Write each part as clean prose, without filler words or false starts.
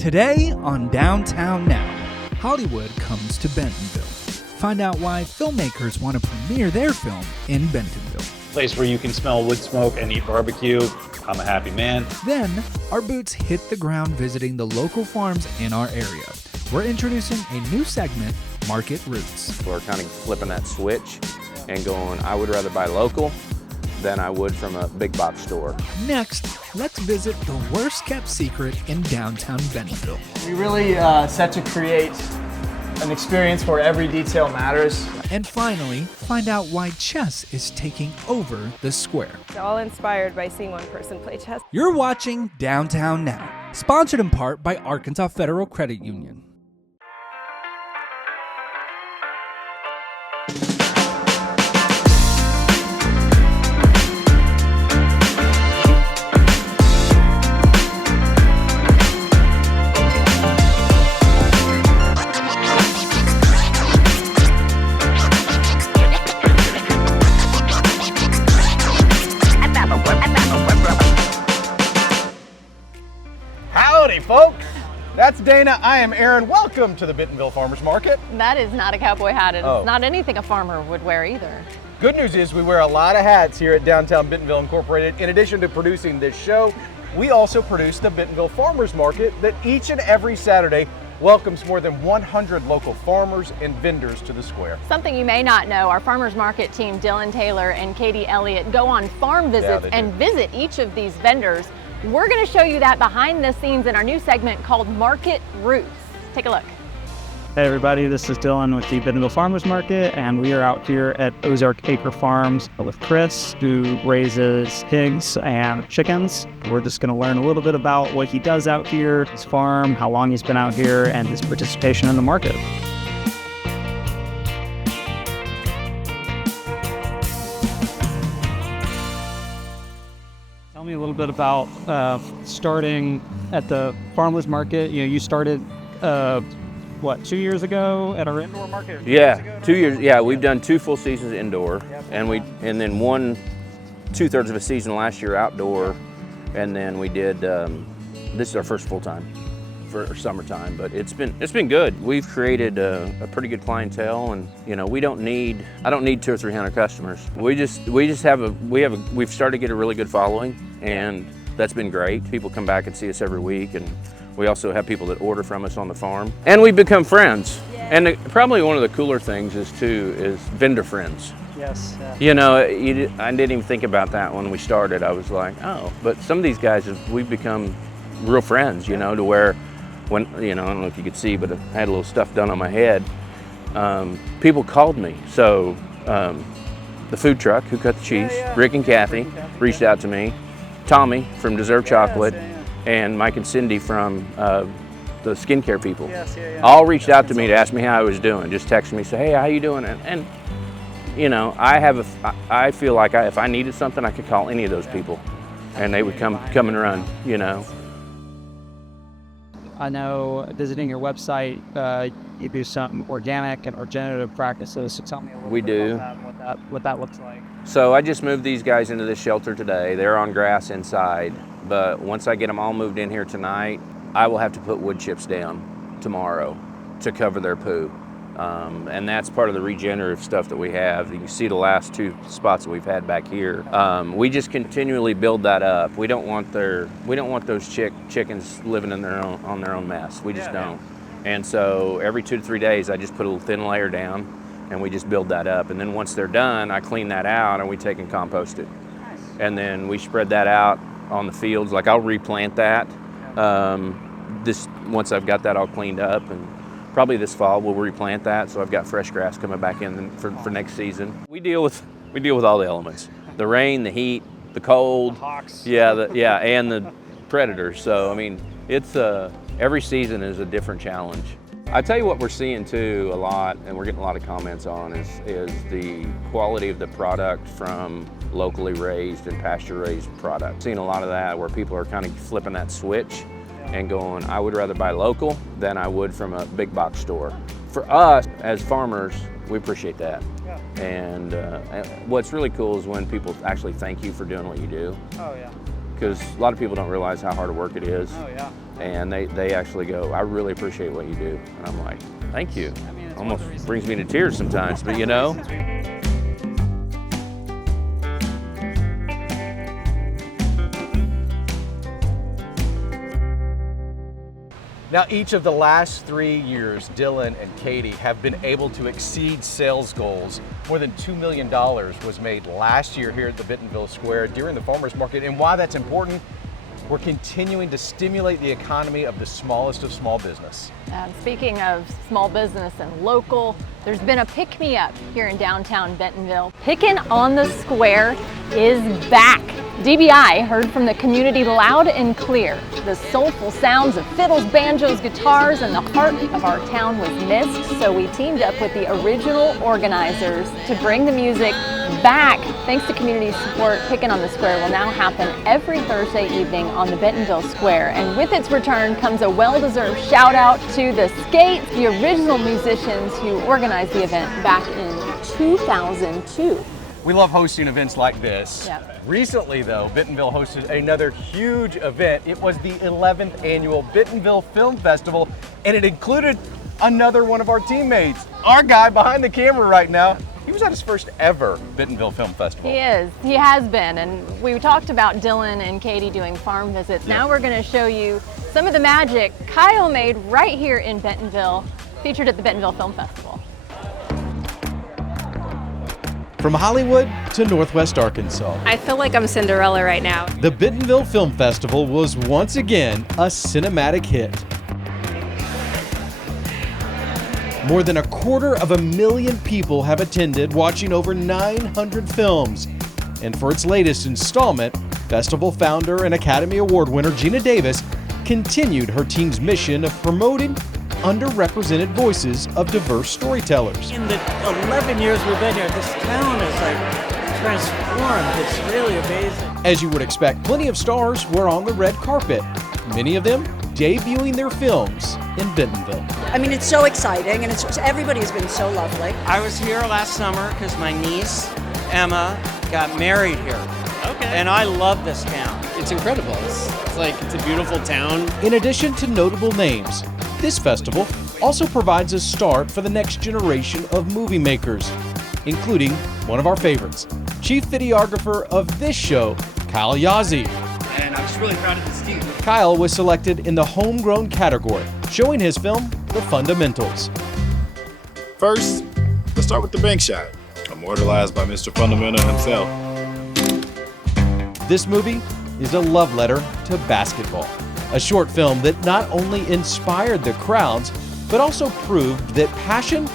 Today on Downtown Now, Hollywood comes to Bentonville. Find out why filmmakers want to premiere their film in Bentonville. Place where you can smell wood smoke and eat barbecue. I'm a happy man. Then, our boots hit the ground visiting the local farms in our area. We're introducing a new segment, Market Roots. We're kind of flipping that switch and going, I would rather buy local than I would from a big box store. Next, let's visit the worst kept secret in downtown Bentonville. We really set to create an experience where every detail matters. And finally, find out why chess is taking over the square. It's all inspired by seeing one person play chess. You're watching Downtown Now, sponsored in part by Arkansas Federal Credit Union. Howdy, folks. That's Dana. I am Aaron. Welcome to the Bentonville Farmers Market. That is not a cowboy hat, and it's not anything a farmer would wear either. Good news is we wear a lot of hats here at Downtown Bentonville Incorporated. In addition to producing this show, we also produce the Bentonville Farmers Market that each and every Saturday welcomes more than 100 local farmers and vendors to the square. Something you may not know, our farmers market team, Dylan Taylor and Katie Elliott, go on farm visits and visit each of these vendors. We're going to show you that behind the scenes in our new segment called Market Roots. Take a look. Hey everybody, this is Dylan with the Bentonville Farmers Market, and we are out here at Ozark Acre Farms with Chris, who raises pigs and chickens. We're just going to learn a little bit about what he does out here, his farm, how long he's been out here, and his participation in the market. Tell me a little bit about starting at the farmers market. You know, you started 2 years ago at our indoor market? Yeah, 2 years. Yeah, we've done 2 full seasons indoor, and then 2/3 of a season last year outdoor, and then we did. This is our first full time for summertime, but it's been good. We've created a pretty good clientele, and you know I don't need 200 or 300 customers. We've started to get a really good following, and that's been great. People come back and see us every week, and we also have people that order from us on the farm, and we've become friends. Yeah. And probably one of the cooler things is vendor friends. Yes. Yeah. You know, I didn't even think about that when we started. I was like, oh, but some of these guys, we've become real friends, you know, to where when, you know, I don't know if you could see, but I had a little stuff done on my head. People called me. So the food truck who cut the cheese, Rick and Kathy, reached out to me. Tommy from Deserve Chocolate, and Mike and Cindy from the skincare people, all reached out to me to ask me how I was doing. Just texted me, say, hey, how you doing? And you know, I feel like if I needed something, I could call any of those people, and they would come and run. You know. I know visiting your website, you do some organic and regenerative practices. So tell me a little bit about that, what that looks like. So I just moved these guys into this shelter today. They're on grass inside, but once I get them all moved in here tonight, I will have to put wood chips down tomorrow to cover their poo. And that's part of the regenerative stuff that we have. You can see the last 2 spots that we've had back here. We just continually build that up. We don't want those chickens living on their own mess. We just don't. And so every 2 to 3 days, I just put a little thin layer down, and we just build that up. And then once they're done, I clean that out, and we take and compost it. Nice. And then we spread that out on the fields. Like I'll replant that. Once I've got that all cleaned up, and probably this fall we'll replant that, so I've got fresh grass coming back in for next season. We deal with all the elements: the rain, the heat, the cold, the hawks. And the predators. So I mean, it's every season is a different challenge. I tell you what we're seeing too a lot, and we're getting a lot of comments on, is the quality of the product from locally raised and pasture raised product. Seeing a lot of that where people are kind of flipping that switch and going, I would rather buy local than I would from a big box store. For us as farmers, we appreciate that. Yeah. And what's really cool is when people actually thank you for doing what you do. Oh yeah. Because a lot of people don't realize how hard a work it is. Oh yeah. And they actually go, I really appreciate what you do. And I'm like, thank you. Almost brings me to tears sometimes, but you know. Now, each of the last 3 years, Dylan and Katie have been able to exceed sales goals. More than $2 million was made last year here at the Bentonville Square during the farmers market. And why that's important, we're continuing to stimulate the economy of the smallest of small business. And speaking of small business and local, there's been a pick-me-up here in downtown Bentonville. Pickin on the Square is back. DBI heard from the community loud and clear. The soulful sounds of fiddles, banjos, guitars, and the heart of our town was missed, so we teamed up with the original organizers to bring the music back. Thanks to community support, Pickin on the Square will now happen every Thursday evening on the Bentonville Square. And with its return comes a well-deserved shout out to the Skates, the original musicians who organized the event back in 2002. We love hosting events like this. Yeah. Recently, though, Bentonville hosted another huge event. It was the 11th annual Bentonville Film Festival, and it included another one of our teammates, our guy behind the camera right now. He was at his first ever Bentonville Film Festival. He is. He has been. And we talked about Dylan and Katie doing farm visits. Now we're going to show you some of the magic Kyle made right here in Bentonville, featured at the Bentonville Film Festival. From Hollywood to Northwest Arkansas, I feel like I'm Cinderella right now. the Bentonville Film Festival was once again a cinematic hit. More than 250,000 people have attended, watching over 900 films. And for its latest installment, festival founder and Academy Award winner Gina Davis continued her team's mission of promoting underrepresented voices of diverse storytellers. In the 11 years we've been here, this town is like transformed. It's really amazing. As you would expect, plenty of stars were on the red carpet, many of them debuting their films in Bentonville. I mean, it's so exciting, and everybody's been so lovely. I was here last summer because my niece, Emma, got married here. Okay. And I love this town. It's incredible. It's a beautiful town. In addition to notable names, this festival also provides a start for the next generation of movie makers, including one of our favorites, chief videographer of this show, Kyle Yazzie. And I'm just really proud of this team. Kyle was selected in the homegrown category, showing his film, The Fundamentals. First, let's start with the bank shot, immortalized by Mr. Fundamental himself. This movie is a love letter to basketball, a short film that not only inspired the crowds, but also proved that passion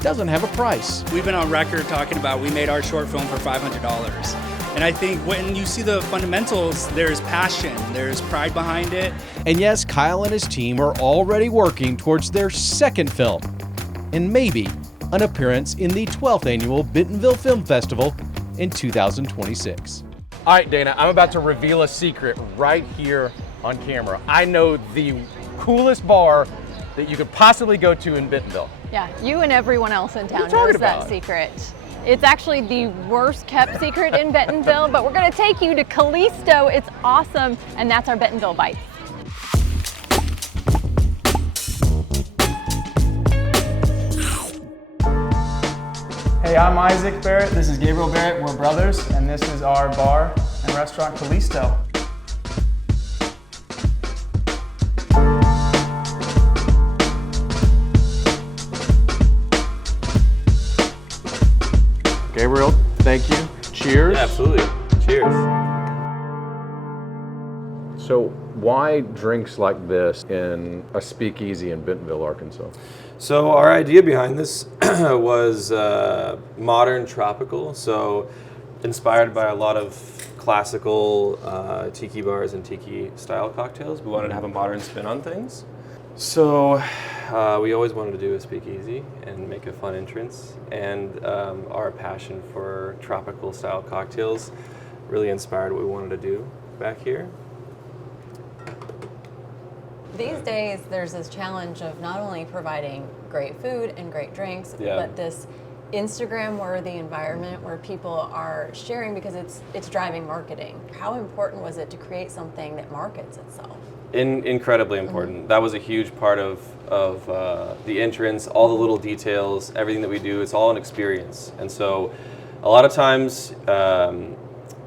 doesn't have a price. We've been on record talking about we made our short film for $500. And I think when you see the fundamentals, there's passion, there's pride behind it. And yes, Kyle and his team are already working towards their second film, and maybe an appearance in the 12th annual Bentonville Film Festival in 2026. All right, Dana, I'm about to reveal a secret right here on camera. I know the coolest bar that you could possibly go to in Bentonville. Yeah, you and everyone else in town What are you knows talking that about? secret. It's actually the worst kept secret in Bentonville, but we're going to take you to Callisto. It's awesome, and that's our Bentonville Bites. Hey, I'm Isaac Barrett. This is Gabriel Barrett. We're brothers, and this is our bar and restaurant, Callisto. Gabriel, thank you. Cheers. Absolutely. Cheers. So why drinks like this in a speakeasy in Bentonville, Arkansas? So our idea behind this was modern tropical, so inspired by a lot of classical tiki bars and tiki style cocktails. We wanted to have a modern spin on things. So we always wanted to do a speakeasy and make a fun entrance, and our passion for tropical style cocktails really inspired what we wanted to do back here. These days, there's this challenge of not only providing great food and great drinks, but this Instagram-worthy environment where people are sharing because it's driving marketing. How important was it to create something that markets itself? Incredibly important. That was a huge part of the entrance, all the little details, everything that we do. It's all an experience, and so a lot of times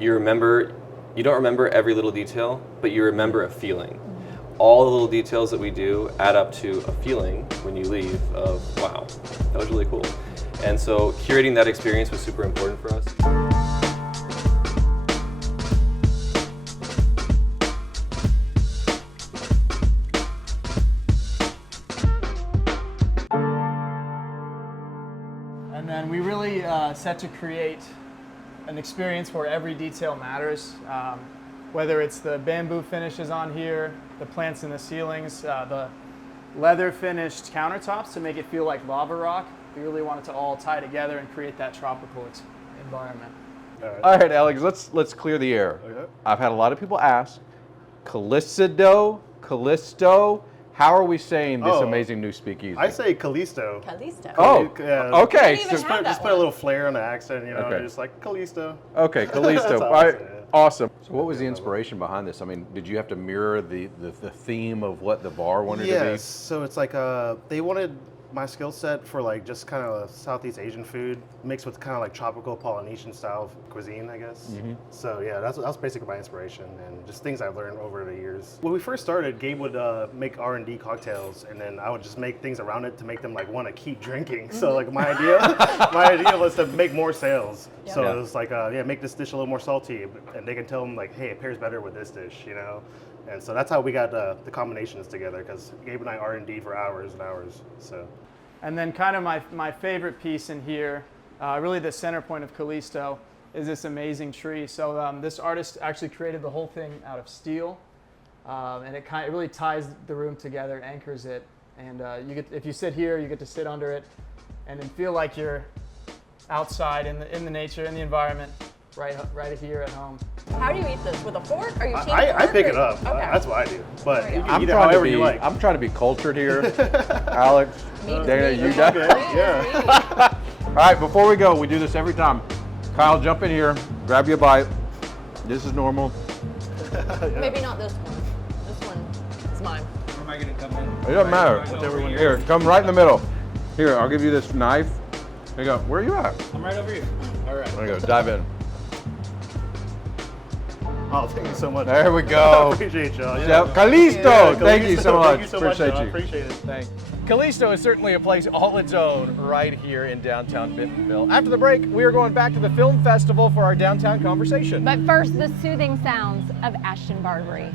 you don't remember every little detail, but you remember a feeling. All the little details that we do add up to a feeling when you leave of, wow, that was really cool. And so curating that experience was super important for us. And then we really set to create an experience where every detail matters. Whether it's the bamboo finishes on here, the plants in the ceilings, the leather finished countertops to make it feel like lava rock. We really want it to all tie together and create that tropical environment. All right, Alex, let's clear the air. Okay. I've had a lot of people ask, Callisto, how are we saying this amazing new speakeasy? I say Callisto. Callisto. Oh, yeah. Okay. Just put a little flair on the accent, you know, just like Callisto. Okay, Callisto. That's All all I right. say, yeah. Awesome. So what was the inspiration behind this? I mean, did you have to mirror the theme of what the bar wanted to be? Yes, so it's like they wanted my skill set for like just kind of Southeast Asian food mixed with kind of like tropical Polynesian style cuisine, I guess. Mm-hmm. So yeah, that was basically my inspiration and just things I've learned over the years. When we first started, Gabe would make R&D cocktails, and then I would just make things around it to make them like want to keep drinking. So like my idea was to make more sales. Yep. So it was like make this dish a little more salty, and they can tell them like, hey, it pairs better with this dish, you know. And so that's how we got the combinations together, because Gabe and I R&D for hours and hours. So. And then kind of my favorite piece in here, really the center point of Callisto, is this amazing tree. So this artist actually created the whole thing out of steel, and it really ties the room together, anchors it. And if you sit here, you get to sit under it, and then feel like you're outside in the nature, in the environment, right here at home. How do you eat this? With a fork? Are you team I fork, pick or? it up. Okay. That's what I do. But you can I'm eat it however you like. I'm trying to be cultured here. Alex, Dana, you got it? Yeah. All right, before we go, we do this every time. Kyle, jump in here, grab you a bite. This is normal. Maybe not this one. This one is mine. Where am I going to come in? It doesn't matter. Whichever one. Here, come right in the middle. Here, I'll give you this knife. There you go. Where are you at? I'm right over here. All right. There you go. Dive in. Oh, thank you so much. There we go. I appreciate y'all. Yeah. Callisto, thank you so much. Thank you so much. Appreciate I you. appreciate it. Thanks. Callisto is certainly a place all its own right here in downtown Bentonville. After the break, we are going back to the film festival for our downtown conversation. But first, the soothing sounds of Ashton Barbary.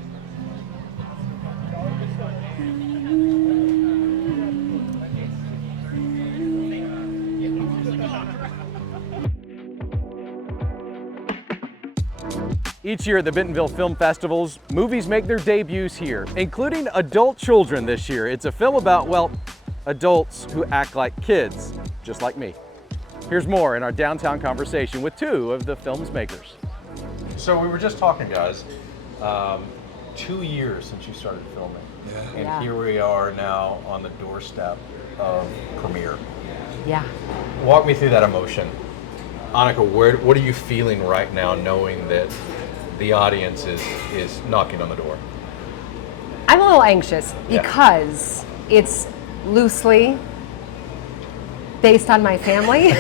Each year at the Bentonville Film Festivals, movies make their debuts here, including Adult Children this year. It's a film about, well, adults who act like kids, just like me. Here's more in our downtown conversation with two of the film's makers. So we were just talking, guys. 2 years since you started filming. Yeah. And here we are now on the doorstep of premiere. Yeah. Walk me through that emotion. Annika, what are you feeling right now knowing that the audience is knocking on the door? I'm a little anxious because it's loosely based on my family.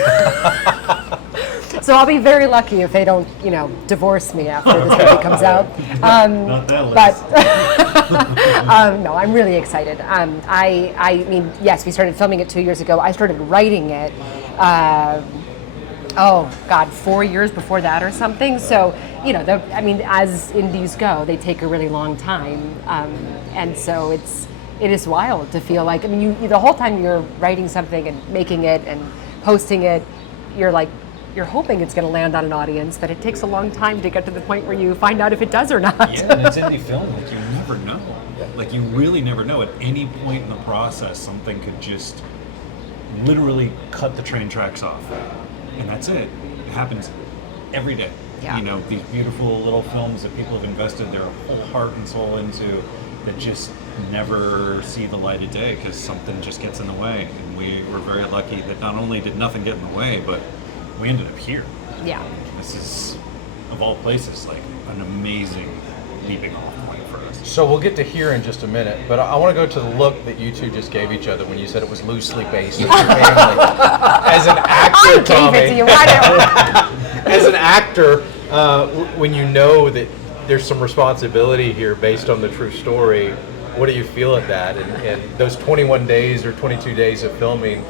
So I'll be very lucky if they don't, divorce me after this movie comes out. Not that list. No, I'm really excited. I mean, yes, we started filming it 2 years ago. I started writing it, 4 years before that or something. So, as indies go, they take a really long time. And so it is wild to feel like, the whole time you're writing something and making it and posting it, you're hoping it's going to land on an audience, but it takes a long time to get to the point where you find out if it does or not. Yeah, and it's indie film, like you never know. Like you really never know. At any point in the process, something could just literally cut the train tracks off. And that's it. It happens every day. Yeah. These beautiful little films that people have invested their whole heart and soul into that just never see the light of day because something just gets in the way. And we were very lucky that not only did nothing get in the way, but we ended up here. Yeah. This is, of all places, like an amazing leaping off point for us. So we'll get to here in just a minute, but I want to go to the look that you two just gave each other when you said it was loosely based on your family. As an actor, Tommy, as an actor, when you know that there's some responsibility here based on the true story, what do you feel at that? And those 21 days or 22 days of filming,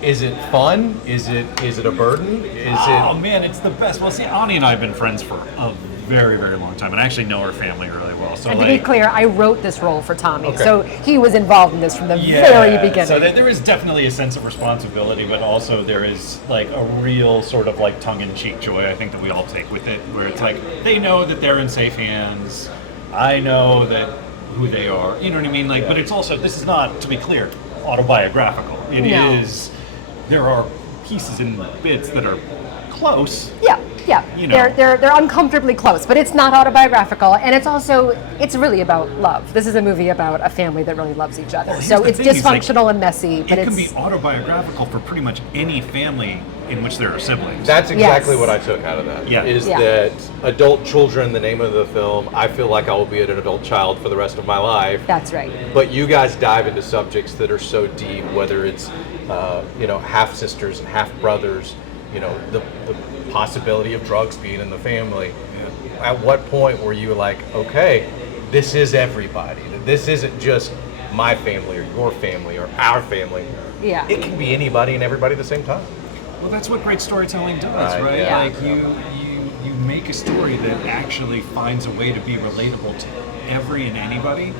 is it fun? Is it a burden? Oh man, it's the best. Well, see, Ani and I have been friends for a very, very long time, and I actually know her family really well. So, and to be clear, I wrote this role for Tommy, Okay. so he was involved in this from the very beginning. So there is definitely a sense of responsibility, but also there is like a real sort of like tongue-in-cheek joy I think that we all take with it, where it's like they know that they're in safe hands. I know that who they are. You know what I mean? Like, but it's also, this is not, to be clear, autobiographical. It is. There are pieces and bits that are close. Yeah. You know. They're uncomfortably close, but it's not autobiographical, and it's really about love. This is a movie about a family that really loves each other. Well, so here's it's the thing, dysfunctional and messy, but it can be autobiographical for pretty much any family in which there are siblings. That's exactly what I took out of that. Yeah. That adult children, the name of the film, I feel like I will be an adult child for the rest of my life. That's right. But you guys dive into subjects that are so deep, whether it's half sisters and half brothers, the possibility of drugs being in the family. At what point were you like, okay, this is everybody. This isn't just my family or your family or our family. Yeah. It can be anybody and everybody at the same time. Well, that's what great storytelling does, right? Yeah. Like you make a story that actually finds a way to be relatable to every and anybody,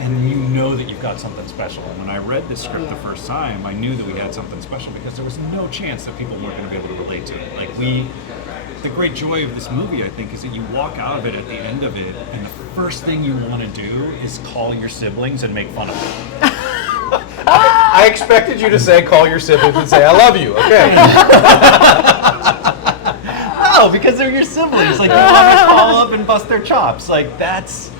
and you know that you've got something special. And when I read this script the first time, I knew that we had something special because there was no chance that people weren't going to be able to relate to it. Like the great joy of this movie, I think, is that you walk out of it at the end of it, and the first thing you want to do is call your siblings and make fun of them. I expected you to say, call your siblings and say, I love you, okay. No, because they're your siblings. Like, you want to call up and bust their chops. Like, that's...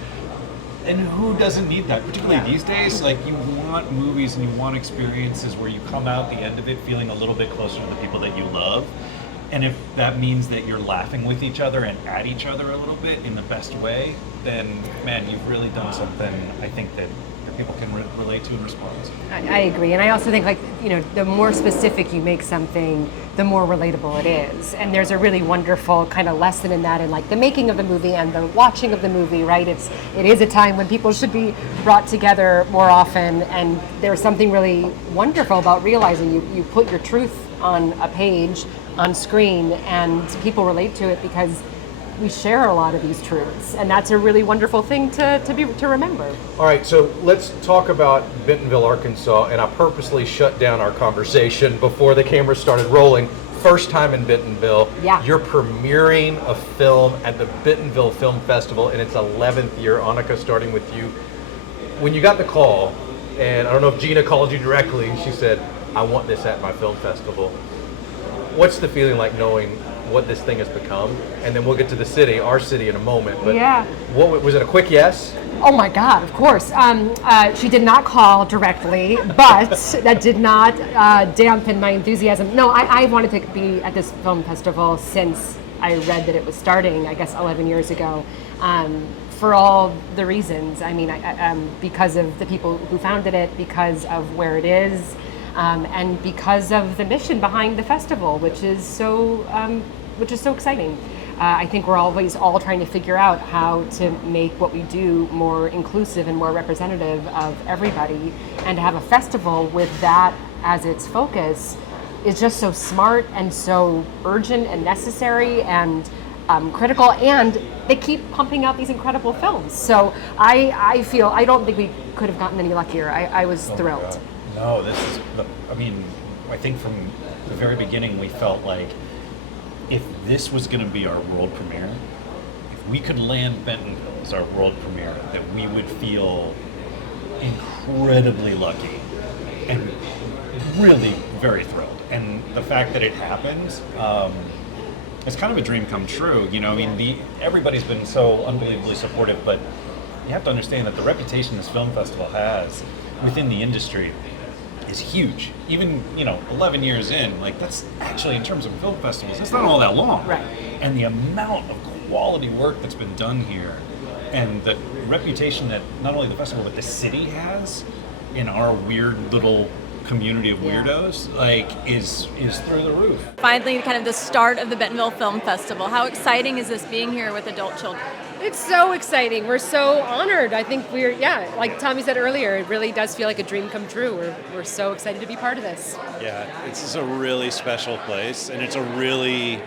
And who doesn't need that? Particularly these days, like, you want movies and you want experiences where you come out the end of it feeling a little bit closer to the people that you love. And if that means that you're laughing with each other and at each other a little bit in the best way, then, man, you've really done something, I think, that people can relate to and respond to. I agree, and I also think, like, the more specific you make something, the more relatable it is. And there's a really wonderful kind of lesson in that, in like the making of the movie and the watching of the movie, right? It is a time when people should be brought together more often, and there's something really wonderful about realizing you put your truth on a page, on screen, and people relate to it because we share a lot of these truths, and that's a really wonderful thing to remember. All right, so let's talk about Bentonville, Arkansas, and I purposely shut down our conversation before the camera started rolling. First time in Bentonville. Yeah. You're premiering a film at the Bentonville Film Festival in its 11th year. Annika, starting with you. When you got the call, and I don't know if Gina called you directly, she said, I want this at my film festival. What's the feeling like knowing what this thing has become? And then we'll get to the city, our city, in a moment. But what was it, a quick yes? Oh my God, of course. She did not call directly, but that did not dampen my enthusiasm. No, I wanted to be at this film festival since I read that it was starting, I guess, 11 years ago, for all the reasons. I mean, because of the people who founded it, because of where it is, and because of the mission behind the festival, which is so exciting. I think we're always all trying to figure out how to make what we do more inclusive and more representative of everybody, and to have a festival with that as its focus is just so smart and so urgent and necessary and critical, and they keep pumping out these incredible films. So I feel, I don't think we could have gotten any luckier. I was thrilled. No, this is, I think from the very beginning we felt like if this was going to be our world premiere, if we could land Bentonville as our world premiere, that we would feel incredibly lucky and really very thrilled. And the fact that it happened, it's kind of a dream come true. I mean, everybody's been so unbelievably supportive, but you have to understand that the reputation this film festival has within the industry is huge. Even 11 years in, like, that's actually, in terms of film festivals, that's not all that long. Right. And the amount of quality work that's been done here and the reputation that not only the festival but the city has in our weird little community of weirdos, like, is through the roof. Finally, kind of the start of the Bentonville Film Festival. How exciting is this being here with adult children? It's so exciting. We're so honored. I think like Tommy said earlier, it really does feel like a dream come true. We're so excited to be part of this. Yeah, this is a really special place, and it's a really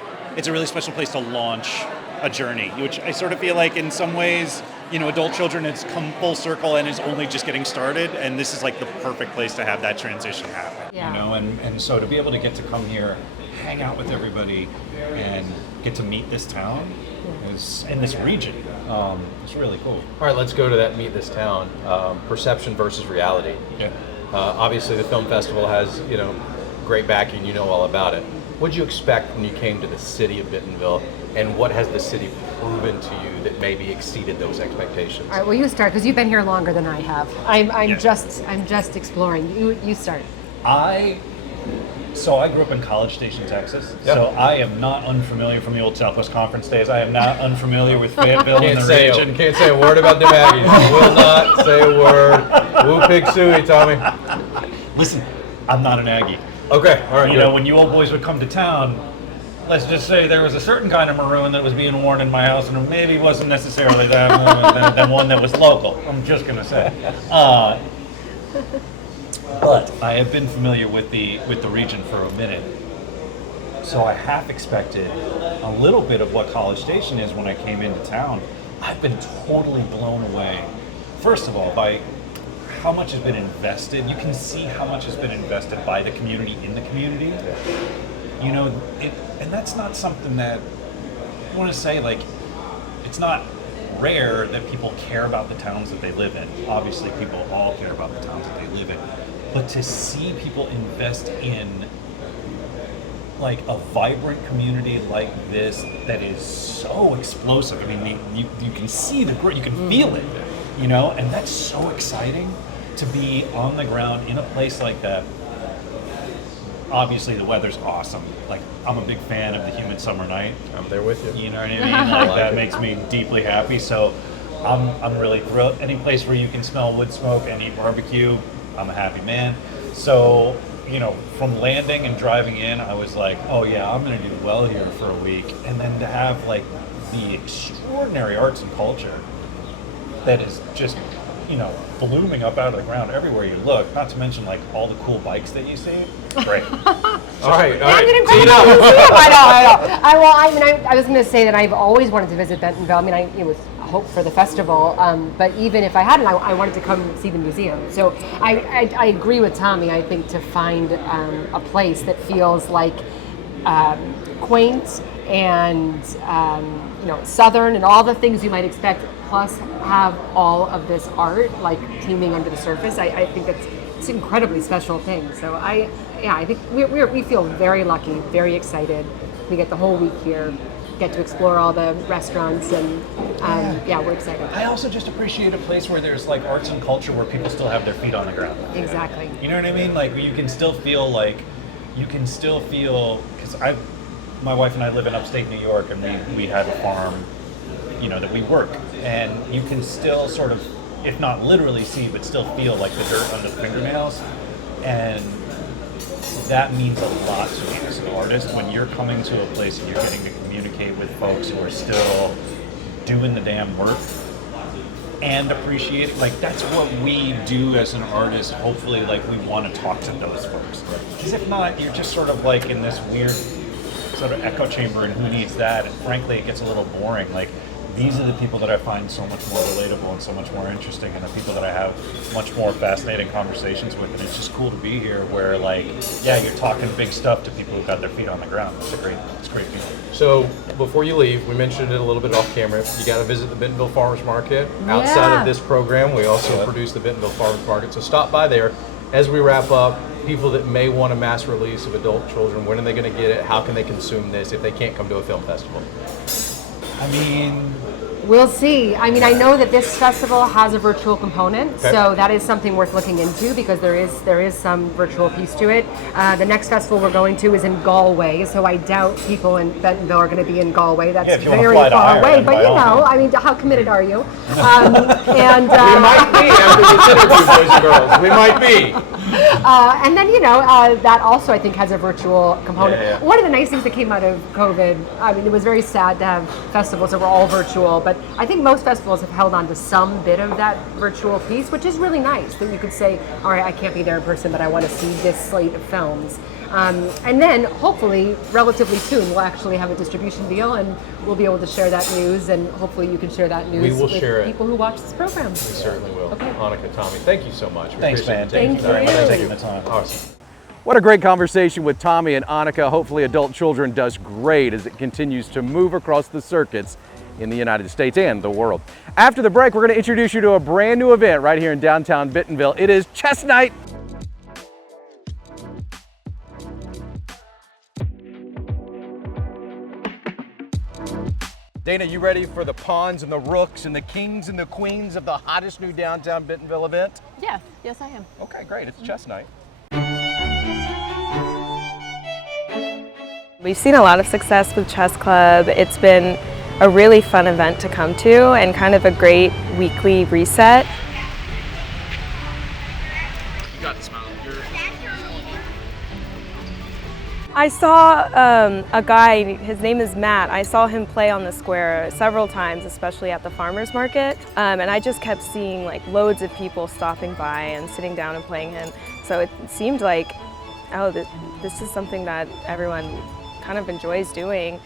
special place to launch a journey, which I sort of feel like in some ways, adult children, it's come full circle and is only just getting started, and this is like the perfect place to have that transition happen. Yeah. And so to be able to get to come here, hang out with everybody, and get to meet this town in this region, it's really cool. All right, let's go to that meet this town. Perception versus reality. Yeah. Obviously, the film festival has great backing. You know all about it. What did you expect when you came to the city of Bentonville, and what has the city proven to you that maybe exceeded those expectations? All right, well, you start because you've been here longer than I have. I'm just exploring. You start. So I grew up in College Station, Texas. Yep. So I am not unfamiliar from the old Southwest Conference days. I am not unfamiliar with Fayetteville and the region. Can't say a word about the Aggies. I will not say a word. Woo pig suey, Tommy. Listen, I'm not an Aggie. Okay, all right. When you old boys would come to town, let's just say there was a certain kind of maroon that was being worn in my house, and it maybe wasn't necessarily that one that was local. I'm just gonna say. But I have been familiar with the region for a minute, so I half expected a little bit of what College Station is when I came into town. I've been totally blown away. First of all, by how much has been invested. You can see how much has been invested by the community in the community. And that's not something that I want to say, like, it's not rare that people care about the towns that they live in. Obviously, people all care about the towns that they live in. But to see people invest in like a vibrant community like this that is so explosive. I mean, you can see the growth, you can feel it, and that's so exciting to be on the ground in a place like that. Obviously, the weather's awesome. Like, I'm a big fan of the humid summer night. I'm there with you. You know what I mean? Like, that makes me deeply happy. So I'm really thrilled. Any place where you can smell wood smoke and eat barbecue, I'm a happy man. So, from landing and driving in, I was like, oh yeah, I'm gonna do well here for a week. And then to have like the extraordinary arts and culture that is just, blooming up out of the ground everywhere you look, not to mention like all the cool bikes that you see. Great. all right. I'm going to go to the museum. I know. I was going to say that I've always wanted to visit Bentonville. I mean, it was a hope for the festival, but even if I hadn't, I wanted to come see the museum. So I agree with Tommy. I think to find a place that feels like quaint and southern and all the things you might expect, plus have all of this art like teeming under the surface. I think it's an incredibly special thing. So I think we feel very lucky, very excited. We get the whole week here, get to explore all the restaurants, and we're excited. I also just appreciate a place where there's like arts and culture where people still have their feet on the ground. Exactly. You know what I mean? Like you can still feel, because my wife and I live in upstate New York, and we have a farm, that we work, and you can still sort of, if not literally see, but still feel like the dirt under the fingernails, and that means a lot to me as an artist when you're coming to a place and you're getting to communicate with folks who are still doing the damn work and appreciate it. Like, that's what we do as an artist. Hopefully, like, we want to talk to those folks, because if not, you're just sort of like in this weird sort of echo chamber, and who needs that? And frankly, it gets a little boring. Like, these are the people that I find so much more relatable and so much more interesting, and the people that I have much more fascinating conversations with. And it's just cool to be here where, like, yeah, you're talking big stuff to people who've got their feet on the ground. It's a great feeling. So before you leave, we mentioned it a little bit off camera, you got to visit the Bentonville Farmers Market. Outside of this program, we also produce the Bentonville Farmers Market. So stop by there. As we wrap up, people that may want a mass release of adult children, when are they going to get it? How can they consume this if they can't come to a film festival? I mean, We'll see. I mean, I know that this festival has a virtual component, so that is something worth looking into because there is some virtual piece to it. The next festival we're going to is in Galway, so I doubt people in Bentonville are going to be in Galway. That's very far away, but you know, I mean, how committed are you? And we might be after this interview, boys and girls. We might be. And then, you know, that also I think has a virtual component. Yeah. One of the nice things that came out of COVID, I mean, it was very sad to have festivals that were all virtual, but I think most festivals have held on to some bit of that virtual piece, which is really nice that you could say, all right, I can't be there in person, but I want to see this slate of films. And then hopefully, relatively soon, we'll actually have a distribution deal and we'll be able to share that news, and hopefully you can share that news with people who watch this program. We certainly will. Okay. Annika, Tommy, thank you so much. Thanks, man. Thank you. Taking the time. Awesome. What a great conversation with Tommy and Annika. Hopefully Adult Children does great as it continues to move across the circuits in the United States and the world. After the break, we're going to introduce you to a brand new event right here in downtown Bentonville. It is Chess Night. Dana, you ready for the pawns and the rooks and the kings and the queens of the hottest new downtown Bentonville event? Yes, yes I am. Okay, great. It's Chess Night. We've seen a lot of success with Chess Club. It's been a really fun event to come to and kind of a great weekly reset. You got the smile. I saw a guy, his name is Matt. I saw him play on the square several times, especially at the farmer's market. And I just kept seeing like loads of people stopping by and sitting down and playing him. So it seemed like, oh, this is something that everyone kind of enjoys doing.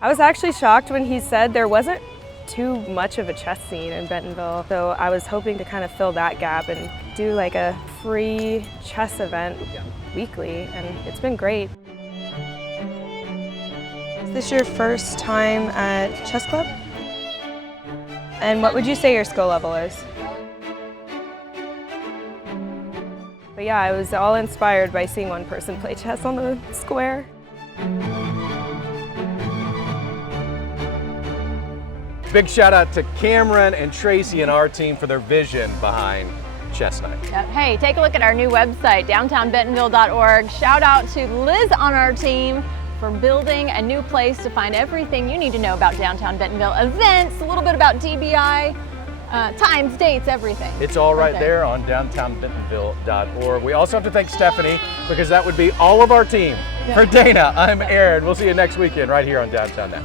I was actually shocked when he said there wasn't too much of a chess scene in Bentonville, so I was hoping to kind of fill that gap and do like a free chess event weekly, and it's been great. Is this your first time at Chess Club? And what would you say your skill level is? But yeah, I was all inspired by seeing one person play chess on the square. Big shout out to Cameron and Tracy and our team for their vision behind Chess Night. Yep. Hey, take a look at our new website, downtownbentonville.org. Shout out to Liz on our team for building a new place to find everything you need to know about downtown Bentonville events, a little bit about DBI, times, dates, everything. It's all right there on downtownbentonville.org. We also have to thank Stephanie because that would be all of our team. For Dana, I'm Aaron. We'll see you next weekend right here on Downtown Now.